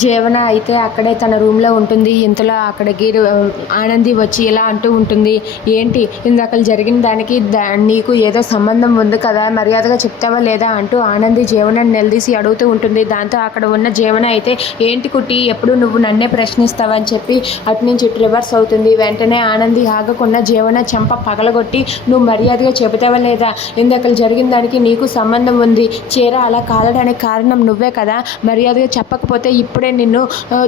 జీవన అయితే అక్కడే తన రూమ్లో ఉంటుంది. ఇంతలో అక్కడికి ఆనంది వచ్చి ఇలా అంటూ ఉంటుంది. ఏంటి? ఇందాక జరిగిన దానికి దా నీకు ఏదో సంబంధం ఉంది కదా? మర్యాదగా చెప్తావా లేదా? అంటూ ఆనంది జీవనాన్ని నిలదీసి అడుగుతూ ఉంటుంది. దాంతో అక్కడ ఉన్న జీవన అయితే ఏంటి కుట్టి? ఎప్పుడు నువ్వు నన్నే ప్రశ్నిస్తావని చెప్పి అటు నుంచి ఇటు రివర్స్ అవుతుంది. వెంటనే ఆనంది ఆగకుండా జీవన చెంప పగలగొట్టి నువ్వు మర్యాదగా చెబుతావా లేదా? ఇందాక జరిగిన దానికి నీకు సంబంధం ఉంది. చీర అలా కాలడానికి కారణం నువ్వే కదా? మర్యాదగా చెప్పకపోతే ఇప్పుడే నిన్ను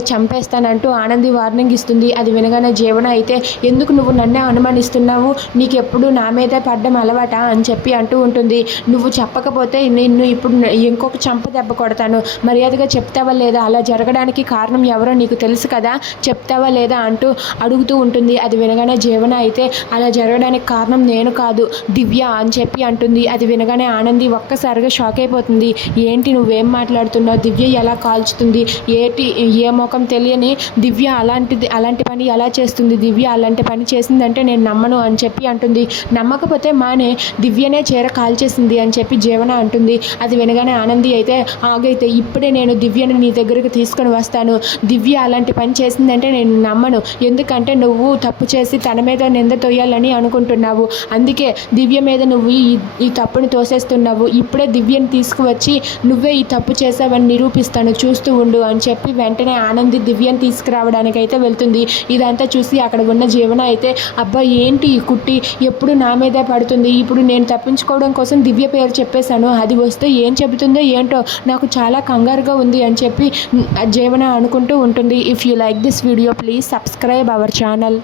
చంపేస్తానంటూ ఆనంది వార్నింగ్ ఇస్తుంది. అది వినగానే జీవన అయితే ఎందుకు నువ్వు నన్నే అనుమానిస్తున్నావు? నీకెప్పుడు నా మీద పడ్డం అలవాట? అని చెప్పి అంటూ ఉంటుంది. నువ్వు చెప్పకపోతే నిన్ను ఇప్పుడు ఇంకొక చంప దెబ్బ కొడతాను. మర్యాదగా చెప్తావా లేదా? అలా జరగడానికి కారణం ఎవరో నీకు తెలుసు కదా? చెప్తావా లేదా? అంటూ అడుగుతూ ఉంటుంది. అది వినగానే జీవన అయితే అలా జరగడానికి కారణం నేను కాదు దివ్య అని చెప్పి అంటుంది. అది వినగానే ఆనంది ఒక్కసారిగా షాక్ అయిపోతుంది. ఏంటి నువ్వేం మాట్లాడుతున్నావు? దివ్య ఎలా కాల్చుతుంది? ఏటి ఏ ముఖం తెలియని దివ్య అలాంటిది అలాంటి పని ఎలా చేస్తుంది? దివ్య అలాంటి పని చేసిందంటే నేను నమ్మను అని చెప్పి అంటుంది. నమ్మకపోతే మానే దివ్యనే చీర కాల్చేసింది అని చెప్పి జీవన అంటుంది. అది వినగానే ఆనంది అయితే ఆగైతే ఇప్పుడే నేను దివ్యను నీ దగ్గరకు తీసుకొని వస్తాను. దివ్య అలాంటి పని చేసిందంటే నేను నమ్మను. ఎందుకంటే నువ్వు తప్పు చేసి తన మీద నింద తొయ్యాలని అనుకుంటున్నావు. అందుకే దివ్య మీద నువ్వు ఈ ఈ తప్పుని తోసేస్తున్నావు. ఇప్పుడే దివ్యను తీసుకువచ్చి నువ్వే ఈ తప్పు చేసావని నిరూపిస్తాను. చూస్తూ ఉండు అని చెప్పి వెంటనే ఆనంది దివ్యని తీసుకురావడానికి అయితే వెళ్తుంది. ఇదంతా చూసి అక్కడ ఉన్న జీవన అయితే అబ్బా ఏంటి ఈ కుట్టి? ఎప్పుడు నా మీదే పడుతుంది? ఇప్పుడు నేను తప్పించుకోవడం కోసం దివ్య పేరు చెప్పేశాను. అది వస్తే ఏం చెబుతుందో ఏంటో నాకు చాలా కంగారుగా ఉంది అని చెప్పి జీవన అనుకుంటూ ఉంటుంది. If you like this video please subscribe our channel